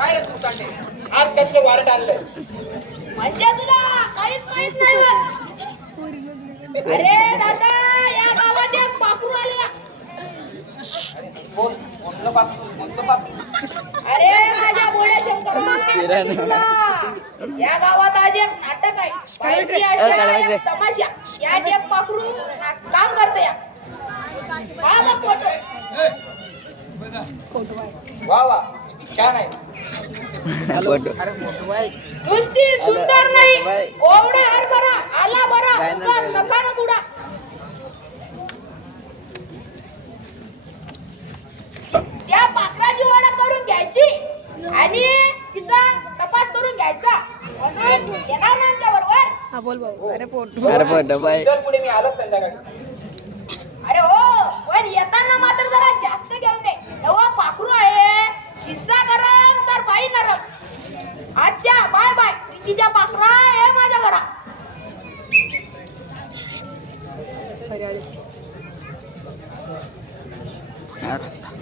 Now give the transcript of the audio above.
काय रे सुलताने आज कसलं वारट आणलंय म्हणजे तुला काहीच माहित नाही बघ. अरे दादा या गावात एक पाखरू आलेला. कोण कोणतं पाखरू अरे माझ्या भोळ्या शंकरा तुला या गावात आज एक नाटक आहे. पाहिजे अशा एक तमाशा यात एक पाखरू काम करते या. हा बघ वा वा किती छान आहे नुसती सुंदर नाही ओवढा हरभरा आला बरा उगाच नका ना कुडा. त्या पाखराची ओळख करून घ्यायची आणि तिचा तपास करून घ्यायचा म्हणून येणार ना आमच्या बरोबर. हा बोल बाबा. अरे चल पुढे मी आलोच संध्याकाळी. अरे हो पण येताना मात्र जरा जास्त घेऊन दे. तेव्हा पाखरू आहे किस्सा गरम तर बाई नरम. अच्छा बाय बाय प्रीतीच्या पाखरा आहे माझ्या घरा.